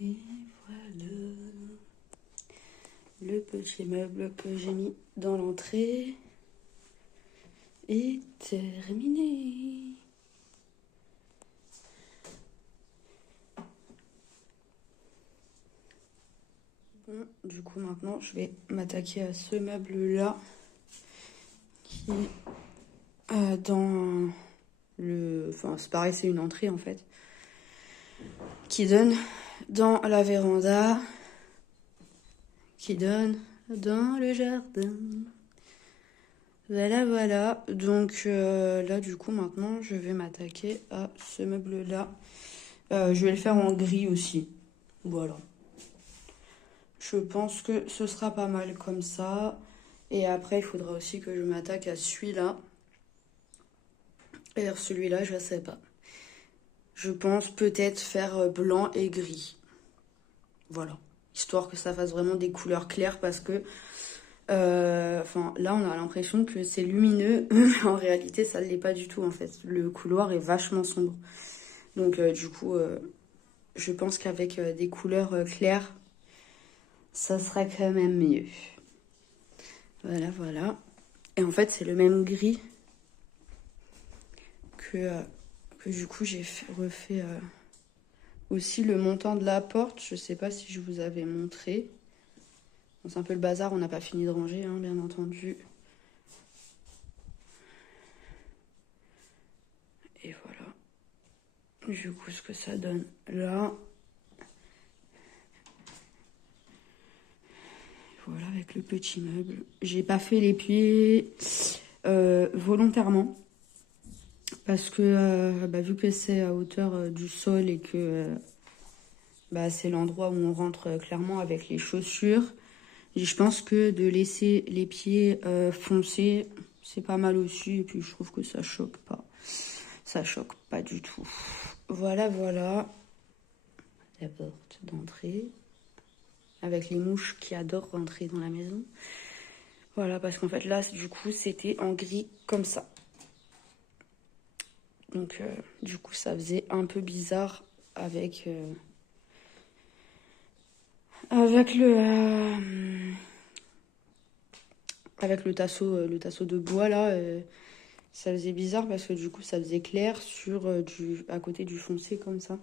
Et voilà le petit meuble que j'ai mis dans l'entrée est terminé. Bon, du coup maintenant je vais m'attaquer à ce meuble-là qui dans le... Enfin c'est pareil, c'est une entrée en fait, qui donne dans la véranda, qui donne dans le jardin. Voilà, voilà. Donc là, du coup, maintenant, je vais m'attaquer à ce meuble-là. Je vais le faire en gris aussi. Voilà. Je pense que ce sera pas mal comme ça. Et après, il faudra aussi que je m'attaque à celui-là. Et celui-là, je sais pas. Je pense peut-être faire blanc et gris. Voilà. Histoire que ça fasse vraiment des couleurs claires parce que enfin, là, on a l'impression que c'est lumineux, mais en réalité, ça ne l'est pas du tout, en fait. Le couloir est vachement sombre. Donc, du coup, je pense qu'avec des couleurs claires, ça sera quand même mieux. Voilà, voilà. Et en fait, c'est le même gris que du coup, j'ai refait aussi le montant de la porte. Je sais pas si je vous avais montré. Bon, c'est un peu le bazar, on n'a pas fini de ranger, hein, bien entendu. Et voilà. Du coup, ce que ça donne là. Voilà, avec le petit meuble. J'ai pas fait les pieds volontairement. Parce que vu que c'est à hauteur du sol et que c'est l'endroit où on rentre clairement avec les chaussures, je pense que de laisser les pieds foncés, c'est pas mal aussi. Et puis je trouve que ça choque pas. Ça choque pas du tout. Voilà, voilà. La porte d'entrée. Avec les mouches qui adorent rentrer dans la maison. Voilà, parce qu'en fait là, du coup, c'était en gris comme ça. Donc, du coup, ça faisait un peu bizarre avec avec le tasseau de bois là. Ça faisait bizarre parce que du coup, ça faisait clair sur à côté du foncé comme ça.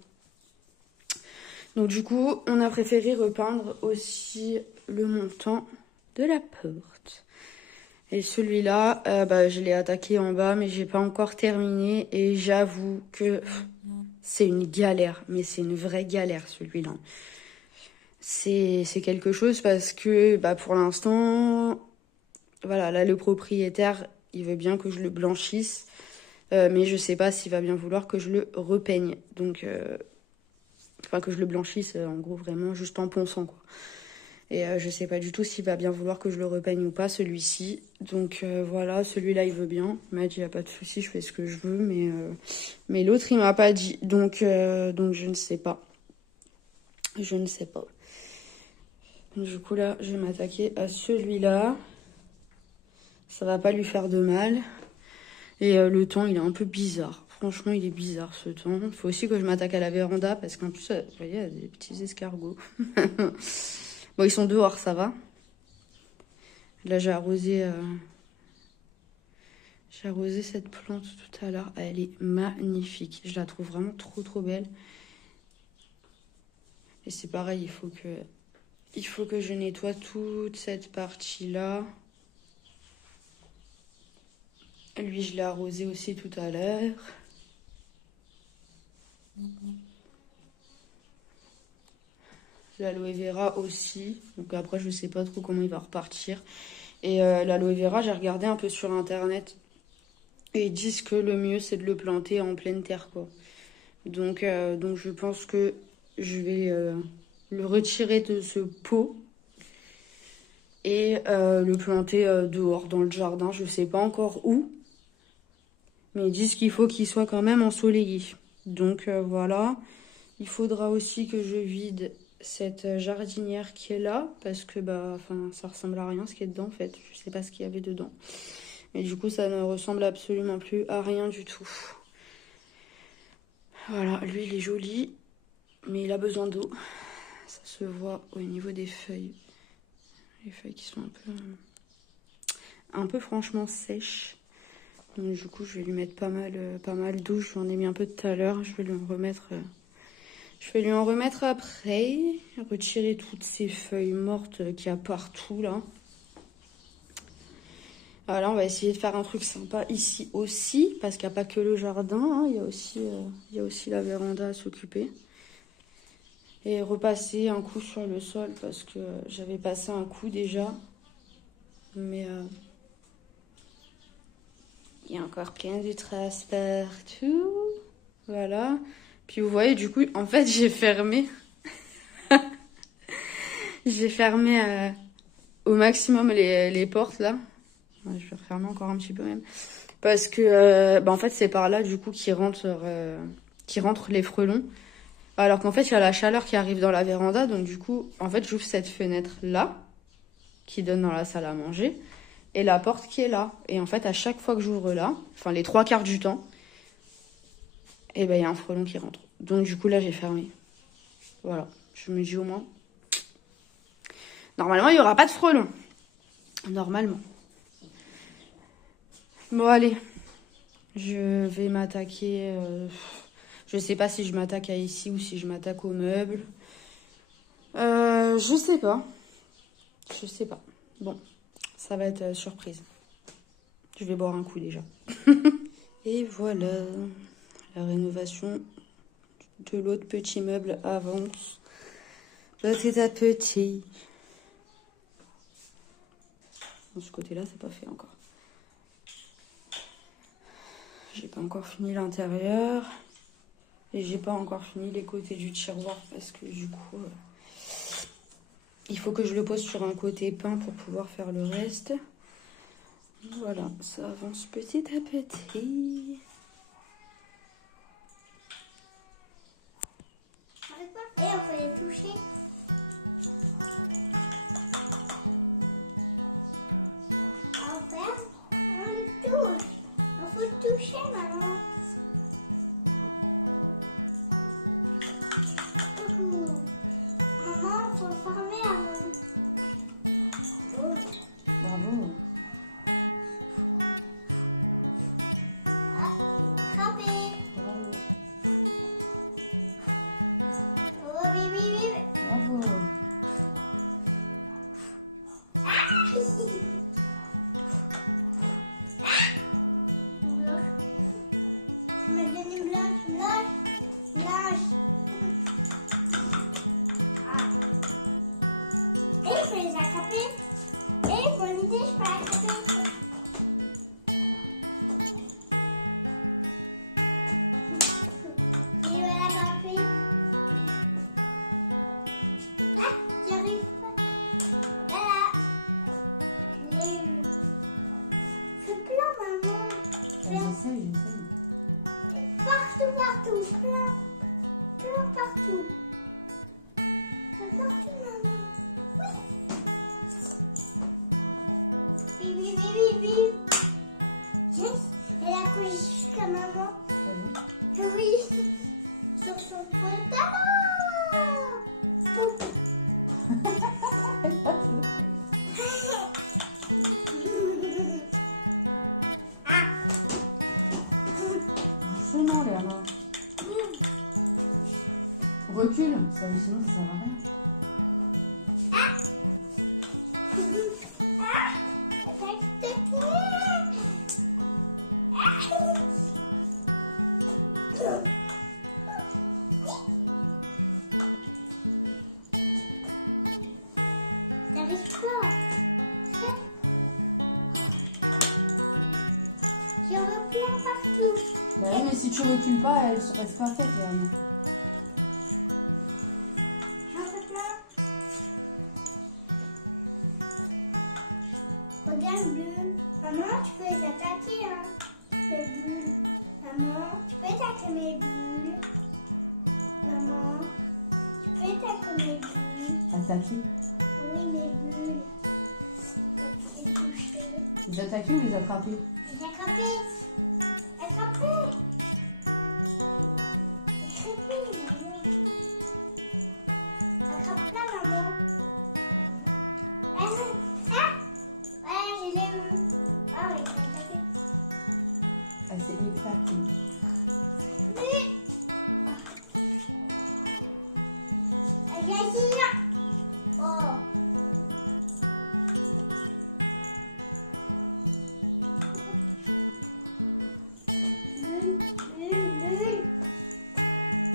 Donc, du coup, on a préféré repeindre aussi le montant de la porte. Et celui-là, je l'ai attaqué en bas, mais j'ai pas encore terminé. Et j'avoue que c'est une galère, mais c'est une vraie galère celui-là. C'est quelque chose parce que pour l'instant, voilà, là le propriétaire, il veut bien que je le blanchisse, mais je sais pas s'il va bien vouloir que je le repeigne. Donc, enfin que je le blanchisse, en gros vraiment juste en ponçant quoi. Et je sais pas du tout s'il va bien vouloir que je le repeigne ou pas, celui-ci. Donc voilà, celui-là il veut bien. Il m'a dit, y a pas de souci, je fais ce que je veux, mais l'autre il m'a pas dit. Donc je ne sais pas. Je ne sais pas. Du coup là, je vais m'attaquer à celui-là. Ça va pas lui faire de mal. Et le temps, il est un peu bizarre. Franchement, il est bizarre ce temps. Il faut aussi que je m'attaque à la véranda parce qu'en plus, vous voyez, il y a des petits escargots. Bon, ils sont dehors, ça va. Là, j'ai arrosé cette plante tout à l'heure. Elle est magnifique. Je la trouve vraiment trop, trop belle. Et c'est pareil, il faut que je nettoie toute cette partie-là. Lui, je l'ai arrosé aussi tout à l'heure. L'aloe vera aussi. Donc après, je sais pas trop comment il va repartir. Et l'aloe vera, j'ai regardé un peu sur internet. Et ils disent que le mieux, c'est de le planter en pleine terre, quoi. Donc je pense que je vais le retirer de ce pot et le planter dehors, dans le jardin. Je sais pas encore où. Mais ils disent qu'il faut qu'il soit quand même ensoleillé. Donc voilà. Il faudra aussi que je vide cette jardinière qui est là. Parce que ça ressemble à rien ce qui est dedans en fait. Je sais pas ce qu'il y avait dedans. Mais du coup ça ne ressemble absolument plus à rien du tout. Voilà, lui il est joli. Mais il a besoin d'eau. Ça se voit au niveau des feuilles. Les feuilles qui sont un peu franchement sèches. Donc du coup, je vais lui mettre pas mal d'eau. J'en ai mis un peu tout à l'heure. Je vais lui en remettre après. Retirer toutes ces feuilles mortes qu'il y a partout là. Voilà, on va essayer de faire un truc sympa ici aussi, parce qu'il n'y a pas que le jardin, hein, il y a aussi la véranda à s'occuper. Et repasser un coup sur le sol, parce que j'avais passé un coup déjà. Mais il y a encore plein de traces partout. Voilà. Puis vous voyez, du coup, en fait, j'ai fermé. J'ai fermé au maximum les portes, là. Je vais refermer encore un petit peu même. Parce que, en fait, c'est par là, du coup, qui rentrent les frelons. Alors qu'en fait, il y a la chaleur qui arrive dans la véranda. Donc, du coup, en fait, j'ouvre cette fenêtre-là, qui donne dans la salle à manger, et la porte qui est là. Et en fait, à chaque fois que j'ouvre là, enfin, les 3/4 du temps, et ben, il y a un frelon qui rentre. Donc, du coup, là, j'ai fermé. Voilà. Je me dis au moins. Normalement, il n'y aura pas de frelons. Normalement. Bon, allez. Je vais m'attaquer. Je sais pas si je m'attaque à ici ou si je m'attaque aux meubles. Je sais pas. Je sais pas. Bon, ça va être surprise. Je vais boire un coup déjà. Et voilà. La rénovation de l'autre petit meuble avance. Petit à petit. De ce côté-là, c'est pas fait encore. J'ai pas encore fini l'intérieur. Et j'ai pas encore fini les côtés du tiroir parce que du coup, il faut que je le pose sur un côté peint pour pouvoir faire le reste. Voilà, ça avance petit à petit. Et on peut les toucher. Enfin, on les touche. Il faut toucher, maman. Coucou. Maman, il faut le fermer avant. Oh. Bravo. Attrapé. Bravo. Oh, oui, oui, oui. Bravo. Tu me donnes une blanche. Ah. Et je peux les attraper. Et bonne idée, je peux attraper aussi. Et je vais l'attraper. Ah, j'y arrive pas. Voilà. Je l'ai eu. C'est plein, maman. J'essaye. Partout. Plein partout. C'est partout, maman. Oui. Oui. Yes. Elle a couché jusqu'à maman. Oui. Sur son pantalon. Pouf. Ah. Doucement, Léana. Recule, sinon ça sert à rien. T'arrives pas. J'en veux plein partout. Bah oui, mais si tu recules pas, elle se reste pas faite, Léana. J'en veux plein. Regarde bleu. Maman, tu peux les attaquer, hein. Les bulles. Maman, tu peux attaquer mes bulles. Maman, tu peux attaquer mes bulles. Attaquer. Oui, mes bulles. Les toucher. Les attaquer ou les attraper? Les attraper. Attraper, maman. Attraper. Elle s'est éclatée. Oh. Bulle, bulle, bulle.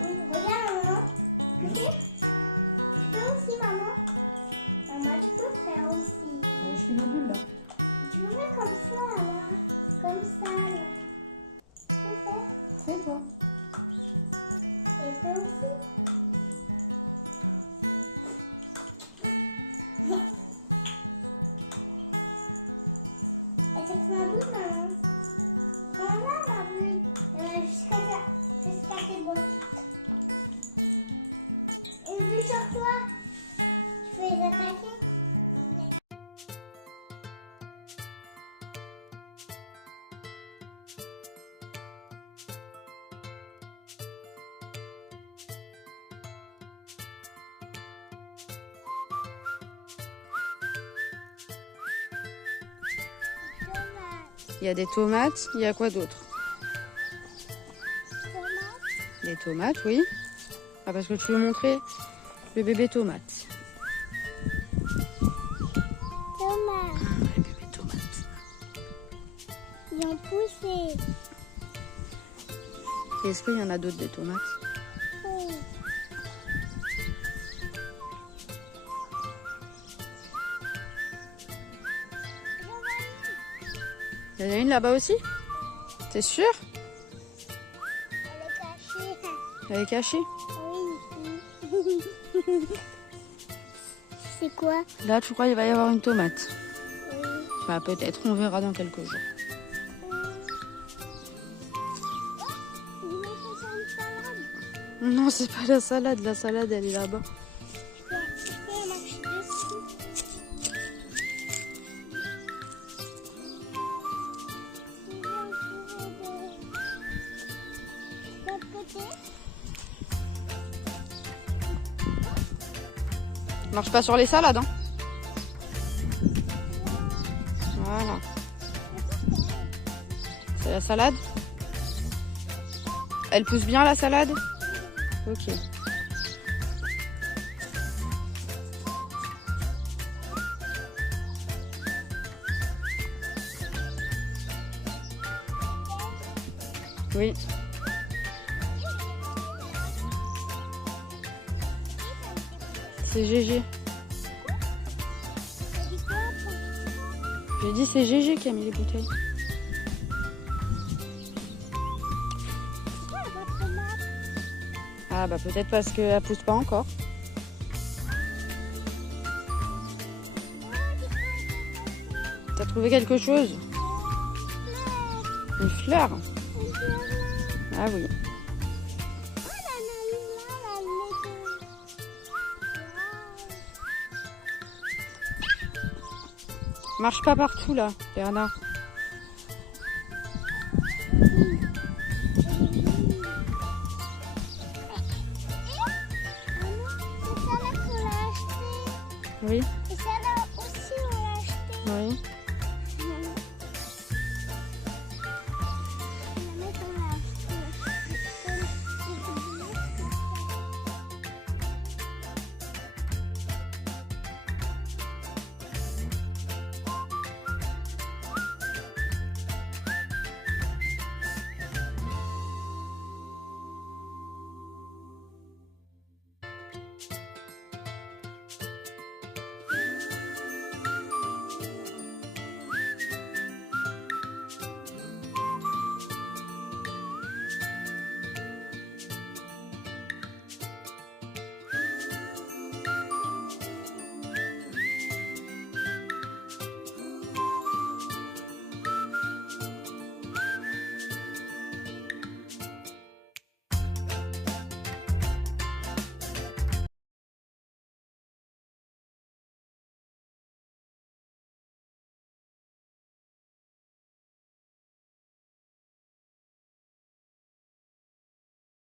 Oui, regarde, maman. Ok? Tu peux aussi, maman. Maman, tu peux faire aussi. Je fais des bulles là. Tu peux faire comme ça, là. Comme ça, là. Tu peux faire? Fais toi. Et toi aussi. Et c'est ma boule, maman. Maman, ma boule. Jusqu'à tes bottes. Une bulle sur toi. Tu peux les attaquer? Il y a des tomates. Il y a quoi d'autre? Des tomates, oui. Ah, parce que tu veux montrer le bébé tomate. Tomate. Le bébé tomate. Ils ont poussé. Est-ce qu'il y en a d'autres des tomates? Oui. Il y en a une là-bas aussi? T'es sûr? Elle est cachée. Elle est cachée? Oui. C'est quoi? Là, tu crois qu'il va y avoir une tomate? Oui. Bah, peut-être, on verra dans quelques jours. Non, c'est pas la salade. La salade, elle est là-bas. Je peux marcher dessus. De l'autre côté. Marche pas sur les salades, hein. Voilà. C'est la salade? Elle pousse bien la salade? Ok. Oui. C'est GG. J'ai dit c'est GG qui a mis les bouteilles. Ah bah peut-être parce qu'elle pousse pas encore. T'as trouvé quelque chose? Une fleur? Ah oui. Marche pas partout là, Bernard.